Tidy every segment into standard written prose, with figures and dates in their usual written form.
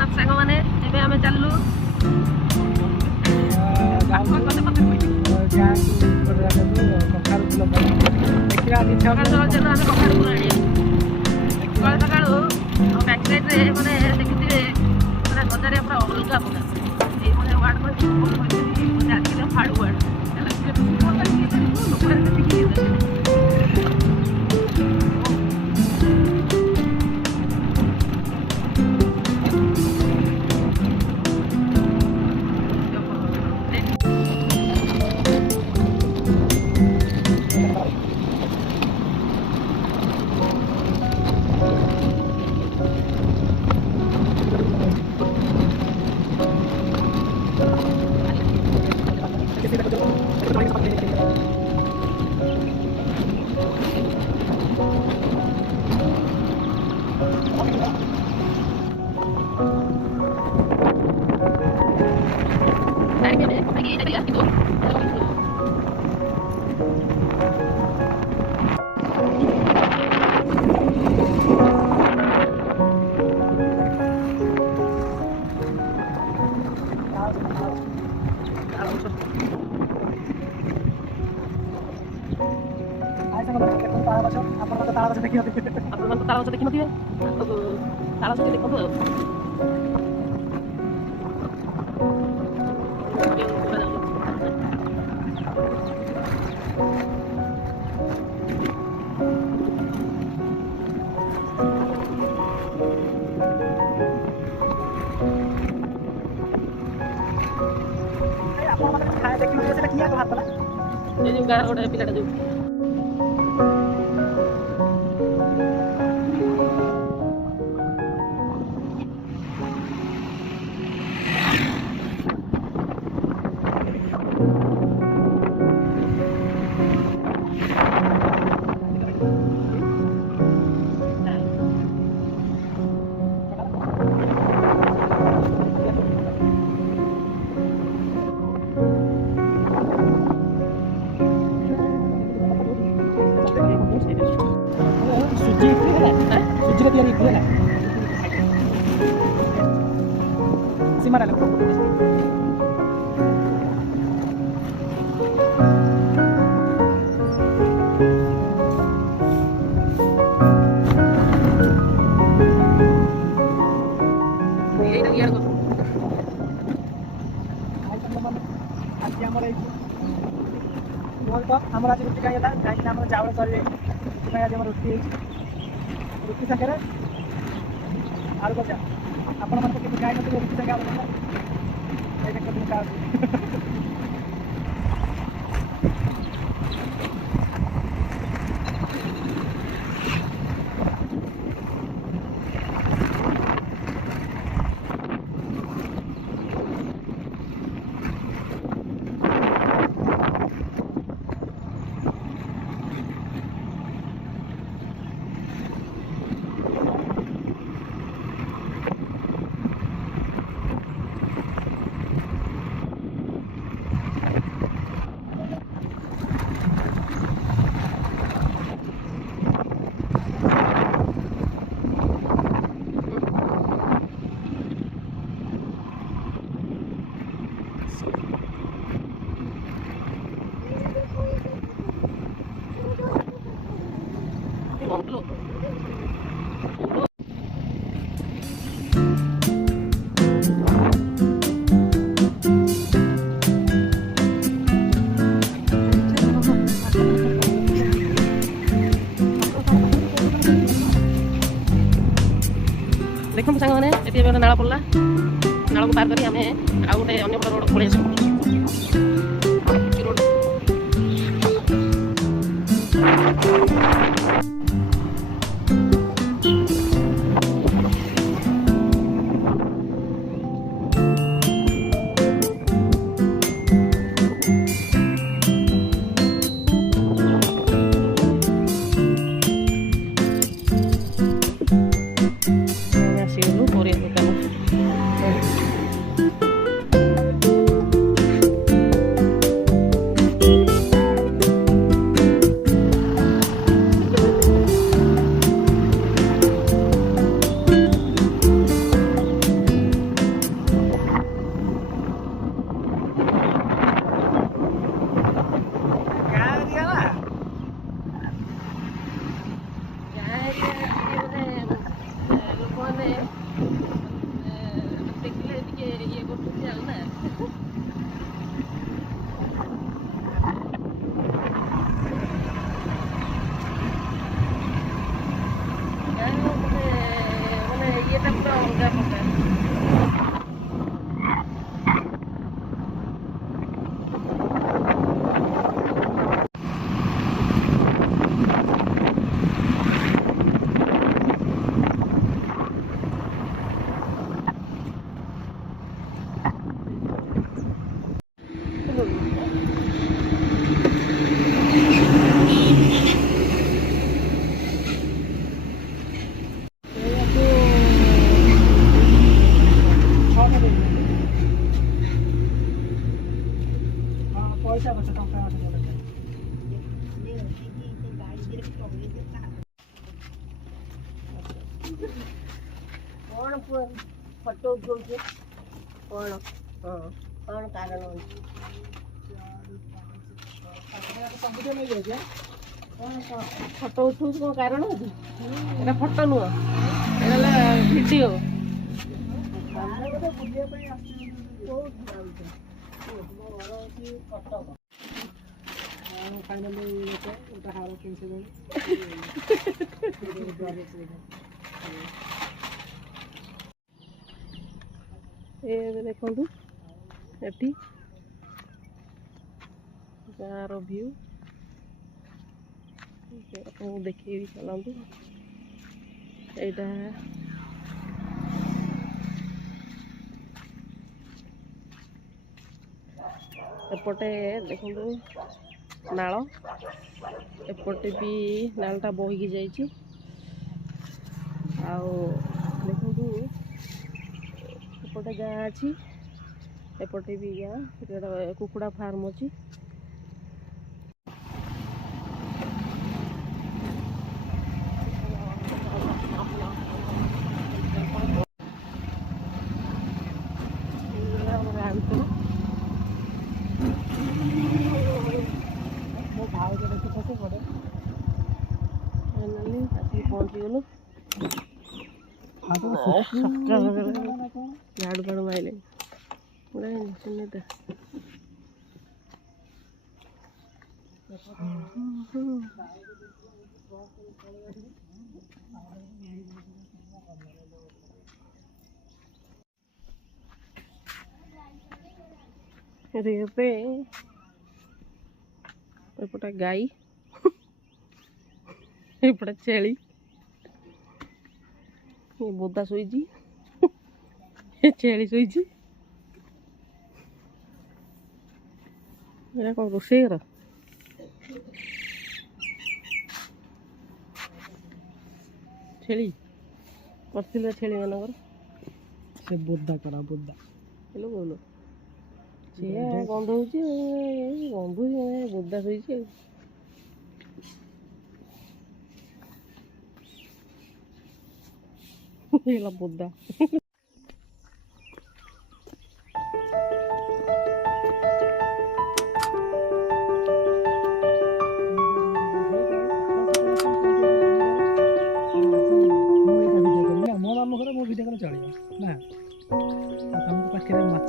ଜଗନ୍ନାଥ ସାଙ୍ଗମାନେ ଏବେ ଆମେ ଚାଲିଲୁ ସକାଳୁ ବ୍ୟାକ୍ ସାଇଡ୍ରେ ମାନେ ଦେଖିଥିବେ ମାନେ ନଜାରିଆ ପୁରା ଅଲଗା ପ୍ରକାର ଏଇ ମାନେ ୱାର୍ଡ ଆସିଲେ ଫାଡ଼ୁ ୱାର୍ଡ ଲୋକମାନେ ସେତିକି ଆପଣମାନେ ତାଳ ଗଛ ଦେଖିନଥିବେ ତାଳ ଗଛ ଦେଖନ୍ତୁ ଆଉ ये जो गाना उड़ा पिलाटा जो सुजी का इडली है सीमा डालो आम आज रुटी खाई कहीं चावल सर आज रुटी रुटी सागर आलू भजा आपण मन के खाई न रुटी सागर आलू भजा देखो सांग मैंने ये गोटे नाला पड़ा नाला को पार कर आम आउ गोटे अन्य बड़ रोड पलि आसू କ'ଣ ଫଟୋ ଉଠଉଛୁ କ'ଣ? ହଁ କ'ଣ କାରଣ ଅଛି? ସବୁଜ ନେଇଯାଉଛି କ'ଣ ଫଟୋ ଉଠଉଛୁ କ'ଣ କାରଣ ଅଛି? ଏଇଟା ଫଟୋ ନୁହଁ, ଏଇଟା ହେଲା ଭିଡ଼ିଓ। ବୁଲିବା ପାଇଁ ଆସିଛି। କୋଉଠି ଯାଉଛ? ମୋ ଘର ଅଛି କଟକ। ଆଉ ଫାଇନାଲି ଗୋଟେ ହାର କିଣିସାରିଲାଣି। ଏବେ ଦେଖନ୍ତୁ ଏଠି ଗାଁର ଭିଉ ଆପଣଙ୍କୁ ଦେଖେଇବି, ଚାଲନ୍ତୁ। ଏଇଟା ଏପଟେ ଦେଖନ୍ତୁ ନାଳ, ଏପଟେ ବି ନାଳଟା ବୋହିକି ଯାଇଛି। ଆଉ ଦେଖନ୍ତୁ ଏପଟେ ଗାଁ ଅଛି, ଏପଟେ ବି ଗାଁ, ଗୋଟେ କୁକୁଡ଼ା ଫାର୍ମ ଅଛି। ମୋ ଭାଉଜ ଦେଖି ଖସି ପଡ଼େ। ଫାଇନାଲି ଆସିକି ପହଞ୍ଚିଗଲୁ। ଝାଡ଼ୁ ଫାଡ଼ୁ ମାଇଲେ ସୁନିତା ଏବେ ଏପଟେ ଗାଈ, ଏପଟେ ଛେଳି, ବୋଦା ଶୋଇଛି, ଛେଳି ଶୋଇଛି। ଏଇଟା କ'ଣ ରୋଷେଇ ଘର? ଛେଳି କରିଥିଲେ ଛେଳି ମାନଙ୍କର ସେ ବୋଦା କରା ବୋଦା ହେଲୋ ବୋଲ ସିଏ ଗନ୍ଧଉଛି, ଗନ୍ଧୁଛି ବୋଦା ଶୋଇଛି ଆଉ। ହେଲା ବୋଦା। ମୋ ମାମୁଁ ଘରେ ମୋ ଭିଡ଼ିଓ କଲେ ଚଳିବ ନା? ଆଉ ତମ ପାଖରେ ମାଛ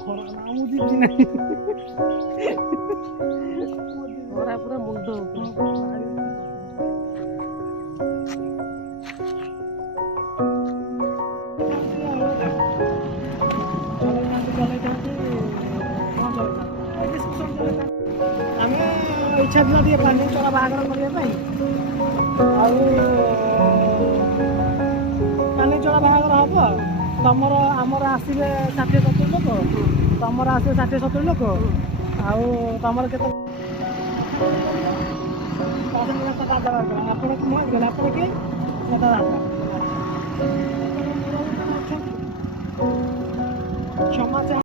ଖରା ନା ମୁଁ ଯିବି ନାହିଁ। ଖରା ପୁରା ମୁଣ୍ଡ ଆମେ ଇଚ୍ଛା ଥିଲା ଟିକେ ପାଣି ଚଳା ବାହାଘର କରିବା ପାଇଁ। ଆଉ ପାଣି ଚଳା ବାହାଘର ହବ। ତମର ଆମର ଆସିବେ 60-70 ଲୋକ, ତମର ଆସିବେ 60-70 ଲୋକ। ଆଉ ତମର କେତେ ଆପଣ ମୁଁ ଆପଣ କିଏ କ୍ଷମା